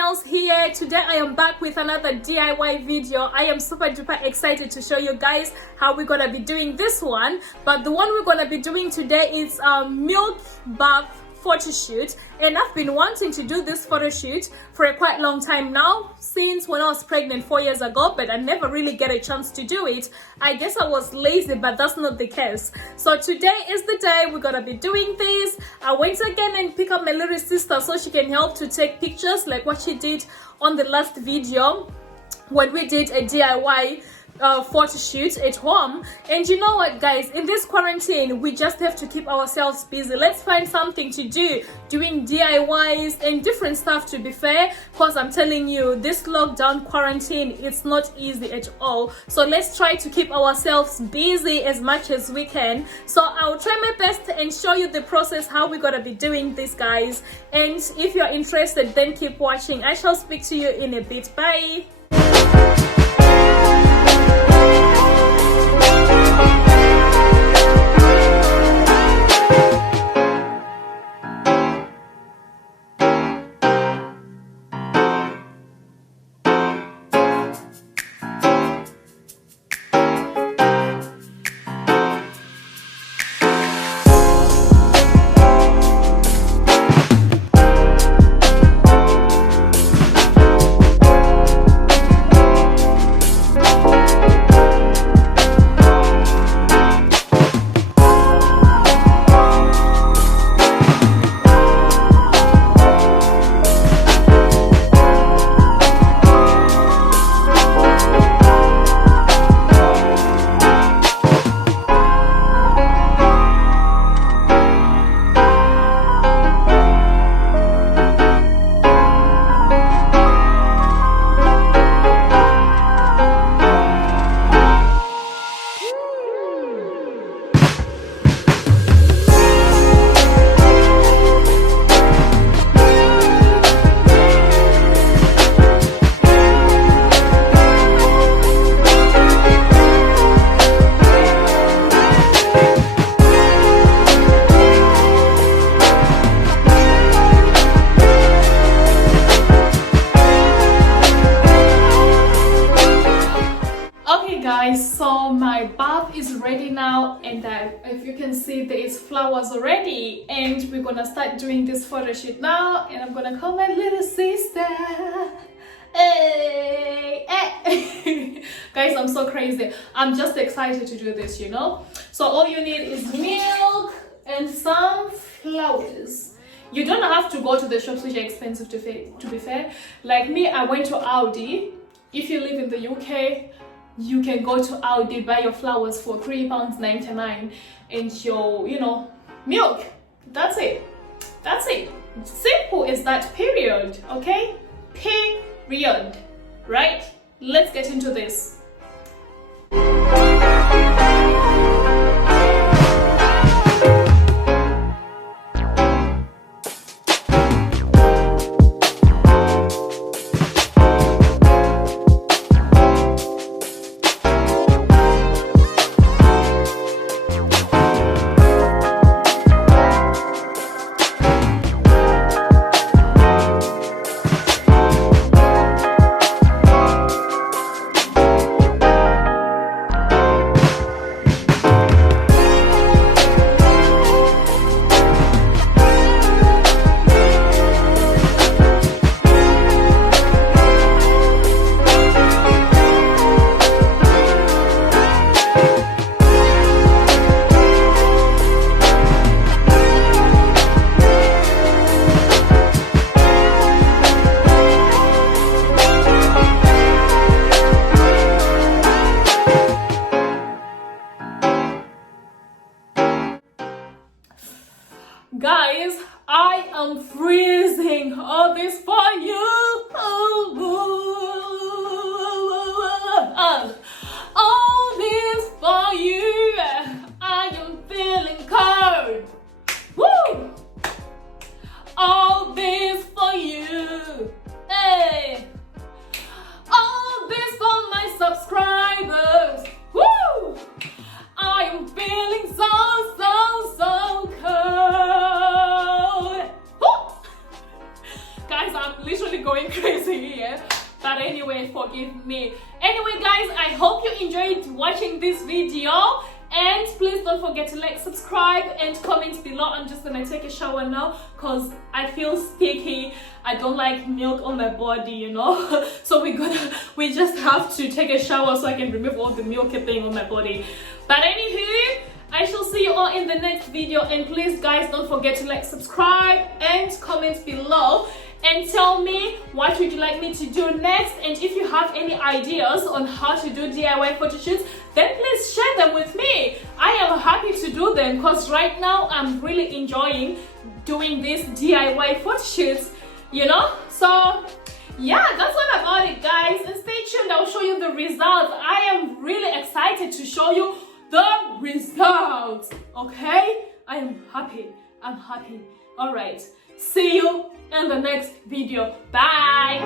Nels here. Today I am back with another DIY video. I am super duper excited to show you guys how we're gonna be doing this one. But the one we're gonna be doing today is a milk bath photo shoot, and I've been wanting to do this photo shoot for a quite long time now, since when I was pregnant 4 years ago, but I never really get a chance to do it. I guess I was lazy, but that's not the case. So today is the day we're gonna be doing this. I went again and pick up my little sister so she can help to take pictures like what she did on the last video when we did a DIY photo shoot at home. And you know what, guys, in this quarantine we just have to keep ourselves busy. Let's find something to do, doing DIYs and different stuff, to be fair, because I'm telling you, this lockdown quarantine, it's not easy at all. So let's try to keep ourselves busy as much as we can. So I'll try my best and show you the process, how we're gonna be doing this, guys. And if you're interested, then keep watching. I shall speak to you in a bit. Bye. So my bath is ready now, and if you can see, there is flowers already, and we're gonna start doing this photo shoot now. And I'm gonna call my little sister. Hey, hey. Guys, I'm so crazy. I'm just excited to do this, you know. So all you need is milk and some flowers. You don't have to go to the shops, which are expensive, to be fair. Like me, I went to Aldi. If you live in the UK, you can go to Aldi, buy your flowers for £3.99 and your, milk. That's it. That's it. Simple as that, period. Okay? Period. Right? Let's get into this. But anyway, forgive me. Anyway guys, I hope you enjoyed watching this video, and please don't forget to like, subscribe, and comment below. I'm just gonna take a shower now because I feel sticky. I don't like milk on my body, you know. So we just have to take a shower so I can remove all the milky thing on my body. But anywho, I shall see you all in the next video, and please guys don't forget to like, subscribe, and comment below, and tell me what would you like me to do next. And if you have any ideas on how to do DIY photo shoots, then please share them with me. I am happy to do them because right now I'm really enjoying doing these DIY photo shoots, you know. So yeah, that's all about it guys, and stay tuned. I'll show you the results. I am really excited to show you the results. Okay, I am happy. I'm happy. All right, see you in the next video. Bye.